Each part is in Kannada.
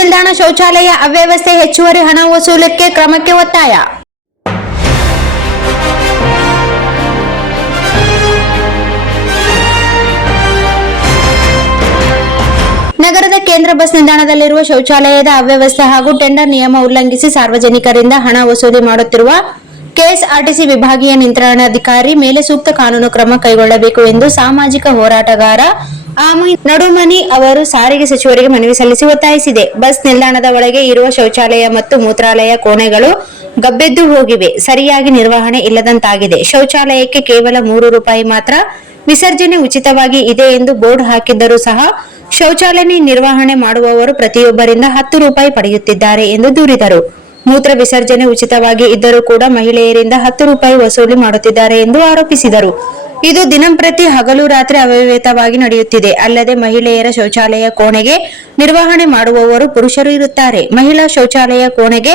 ನಿಲ್ದಾಣ ಶೌಚಾಲಯ ಅವ್ಯವಸ್ಥೆ, ಹೆಚ್ಚುವರಿ ಹಣ ವಸೂಲಿಗೆ ಕ್ರಮಕ್ಕೆ ಒತ್ತಾಯ. ನಗರದ ಕೇಂದ್ರ ಬಸ್ ನಿಲ್ದಾಣದಲ್ಲಿರುವ ಶೌಚಾಲಯದ ಅವ್ಯವಸ್ಥೆ ಹಾಗೂ ಟೆಂಡರ್ ನಿಯಮ ಉಲ್ಲಂಘಿಸಿ ಸಾರ್ವಜನಿಕರಿಂದ ಹಣ ವಸೂಲಿ ಮಾಡುತ್ತಿರುವ ಕೆಎಸ್ಆರ್ಟಿಸಿ ವಿಭಾಗೀಯ ನಿಯಂತ್ರಣಾಧಿಕಾರಿ ಮೇಲೆ ಸೂಕ್ತ ಕಾನೂನು ಕ್ರಮ ಕೈಗೊಳ್ಳಬೇಕು ಎಂದು ಸಾಮಾಜಿಕ ಹೋರಾಟಗಾರ ಆಮೀನ್ ನಡುಮನಿ ಅವರು ಸಾರಿಗೆ ಸಚಿವರಿಗೆ ಮನವಿ ಸಲ್ಲಿಸಿ ಒತ್ತಾಯಿಸಿದೆ. ಬಸ್ ನಿಲ್ದಾಣದ ಒಳಗೆ ಇರುವ ಶೌಚಾಲಯ ಮತ್ತು ಮೂತ್ರಾಲಯ ಕೋಣೆಗಳು ಗಬ್ಬೆದ್ದು ಹೋಗಿವೆ. ಸರಿಯಾಗಿ ನಿರ್ವಹಣೆ ಇಲ್ಲದಂತಾಗಿದೆ. ಶೌಚಾಲಯಕ್ಕೆ ಕೇವಲ ₹3 ಮಾತ್ರ ವಿಸರ್ಜನೆ ಉಚಿತವಾಗಿ ಇದೆ ಎಂದು ಬೋರ್ಡ್ ಹಾಕಿದ್ದರೂ ಸಹ ಶೌಚಾಲಯ ನಿರ್ವಹಣೆ ಮಾಡುವವರು ಪ್ರತಿಯೊಬ್ಬರಿಂದ ₹10 ಪಡೆಯುತ್ತಿದ್ದಾರೆ ಎಂದು ದೂರಿದರು. ಮೂತ್ರ ವಿಸರ್ಜನೆ ಉಚಿತವಾಗಿ ಇದ್ದರೂ ಕೂಡ ಮಹಿಳೆಯರಿಂದ ₹10 ವಸೂಲಿ ಮಾಡುತ್ತಿದ್ದಾರೆ ಎಂದು ಆರೋಪಿಸಿದರು. ಇದು ದಿನಂಪ್ರತಿ ಹಗಲು ರಾತ್ರಿ ಅವ್ಯವಹಿತವಾಗಿ ನಡೆಯುತ್ತಿದೆ. ಅಲ್ಲದೆ ಮಹಿಳೆಯರ ಶೌಚಾಲಯ ಕೋಣೆಗೆ ನಿರ್ವಹಣೆ ಮಾಡುವವರು ಪುರುಷರು ಇರುತ್ತಾರೆ. ಮಹಿಳಾ ಶೌಚಾಲಯ ಕೋಣೆಗೆ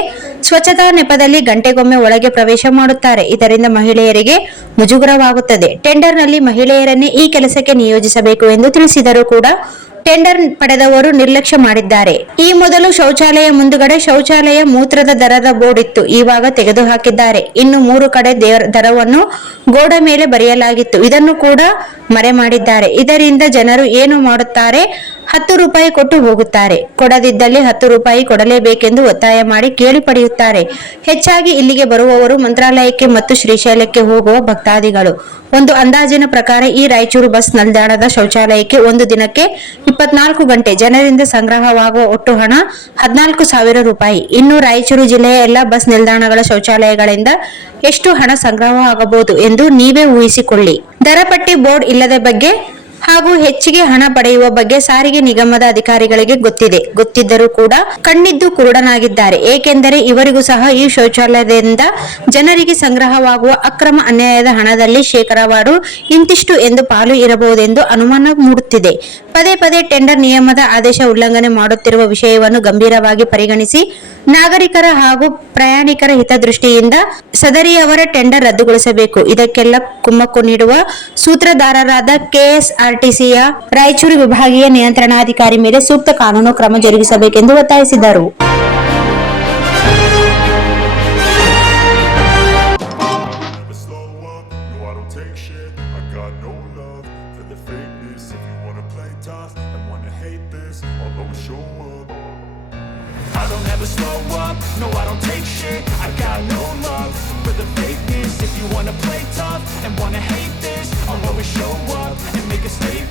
ಸ್ವಚ್ಛತಾ ನೆಪದಲ್ಲಿ ಗಂಟೆಗೊಮ್ಮೆ ಒಳಗೆ ಪ್ರವೇಶ ಮಾಡುತ್ತಾರೆ. ಇದರಿಂದ ಮಹಿಳೆಯರಿಗೆ ಮುಜುಗರವಾಗುತ್ತದೆ. ಟೆಂಡರ್ನಲ್ಲಿ ಮಹಿಳೆಯರನ್ನೇ ಈ ಕೆಲಸಕ್ಕೆ ನಿಯೋಜಿಸಬೇಕು ಎಂದು ತಿಳಿಸಿದರೂ ಕೂಡ ಟೆಂಡರ್ ಪಡೆದವರು ನಿರ್ಲಕ್ಷ್ಯ ಮಾಡಿದ್ದಾರೆ. ಈ ಮೊದಲು ಶೌಚಾಲಯ ಮುಂದುಗಡೆ ಶೌಚಾಲಯ ಮೂತ್ರದ ದರದ ಬೋರ್ಡ್ ಇತ್ತು. ಇವಾಗ ತೆಗೆದು ಹಾಕಿದ್ದಾರೆ. ಇನ್ನು 3 ಕಡೆ ದರವನ್ನು ಗೋಡೆ ಮೇಲೆ ಬರೆಯಲಾಗಿತ್ತು. ಇದನ್ನು ಕೂಡ ಮರೆ ಮಾಡಿದ್ದಾರೆ. ಇದರಿಂದ ಜನರು ಏನು ಮಾಡುತ್ತಾರೆ? ₹10 ಕೊಟ್ಟು ಹೋಗುತ್ತಾರೆ. ಕೊಡದಿದ್ದಲ್ಲಿ ₹10 ಕೊಡಲೇಬೇಕೆಂದು ಒತ್ತಾಯ ಮಾಡಿ ಕೇಳಿ ಪಡೆಯುತ್ತಾರೆ. ಹೆಚ್ಚಾಗಿ ಇಲ್ಲಿಗೆ ಬರುವವರು ಮಂತ್ರಾಲಯಕ್ಕೆ ಮತ್ತು ಶ್ರೀಶೈಲಕ್ಕೆ ಹೋಗುವ ಭಕ್ತಾದಿಗಳು. ಒಂದು ಅಂದಾಜಿನ ಪ್ರಕಾರ ಈ ರಾಯಚೂರು ಬಸ್ ನಿಲ್ದಾಣದ ಶೌಚಾಲಯಕ್ಕೆ ಒಂದು ದಿನಕ್ಕೆ 24 ಗಂಟೆ ಜನರಿಂದ ಸಂಗ್ರಹವಾಗುವ ಒಟ್ಟು ಹಣ ₹14,000. ಇನ್ನು ರಾಯಚೂರು ಜಿಲ್ಲೆಯ ಎಲ್ಲ ಬಸ್ ನಿಲ್ದಾಣಗಳ ಶೌಚಾಲಯಗಳಿಂದ ಎಷ್ಟು ಹಣ ಸಂಗ್ರಹವಾಗಬಹುದು ಎಂದು ನೀವೇ ಊಹಿಸಿಕೊಳ್ಳಿ. ದರ ಪಟ್ಟಿ ಬೋರ್ಡ್ ಇಲ್ಲದ ಬಗ್ಗೆ ಹಾಗೂ ಹೆಚ್ಚಿಗೆ ಹಣ ಪಡೆಯುವ ಬಗ್ಗೆ ಸಾರಿಗೆ ನಿಗಮದ ಅಧಿಕಾರಿಗಳಿಗೆ ಗೊತ್ತಿದ್ದರೂ ಕೂಡ ಕಣ್ಣಿದ್ದು ಕುರುಡನಾಗಿದ್ದಾರೆ. ಏಕೆಂದರೆ ಇವರಿಗೂ ಸಹ ಈ ಶೌಚಾಲಯದಿಂದ ಜನರಿಗೆ ಸಂಗ್ರಹವಾಗುವ ಅಕ್ರಮ ಅನ್ಯಾಯದ ಹಣದಲ್ಲಿ ಶೇಕಡಾವಾರು ಇಂತಿಷ್ಟು ಎಂದು ಪಾಲು ಇರಬಹುದೆಂದು ಅನುಮಾನ ಮೂಡುತ್ತಿದೆ. ಪದೇ ಟೆಂಡರ್ ನಿಯಮದ ಆದೇಶ ಉಲ್ಲಂಘನೆ ಮಾಡುತ್ತಿರುವ ವಿಷಯವನ್ನು ಗಂಭೀರವಾಗಿ ಪರಿಗಣಿಸಿ ನಾಗರಿಕರ ಹಾಗೂ ಪ್ರಯಾಣಿಕರ ಹಿತದೃಷ್ಟಿಯಿಂದ ಸದರಿಯವರ ಟೆಂಡರ್ ರದ್ದುಗೊಳಿಸಬೇಕು. ಇದಕ್ಕೆಲ್ಲ ಕುಮ್ಮಕ್ಕು ನೀಡುವ ಸೂತ್ರಧಾರರಾದ ಕೆಎಸ್ಆರ್ಟಿಸಿಯ ರಾಯಚೂರು ವಿಭಾಗೀಯ ನಿಯಂತ್ರಣಾಧಿಕಾರಿ ಮೇಲೆ ಸೂಕ್ತ ಕಾನೂನು ಕ್ರಮ ಜರುಗಿಸಬೇಕೆಂದು ಒತ್ತಾಯಿಸಿದರು. I don't ever slow up, no I don't take shit. I got no love for the fakeness. If you wanna play tough and wanna hate this, I'll always show up and make a statement.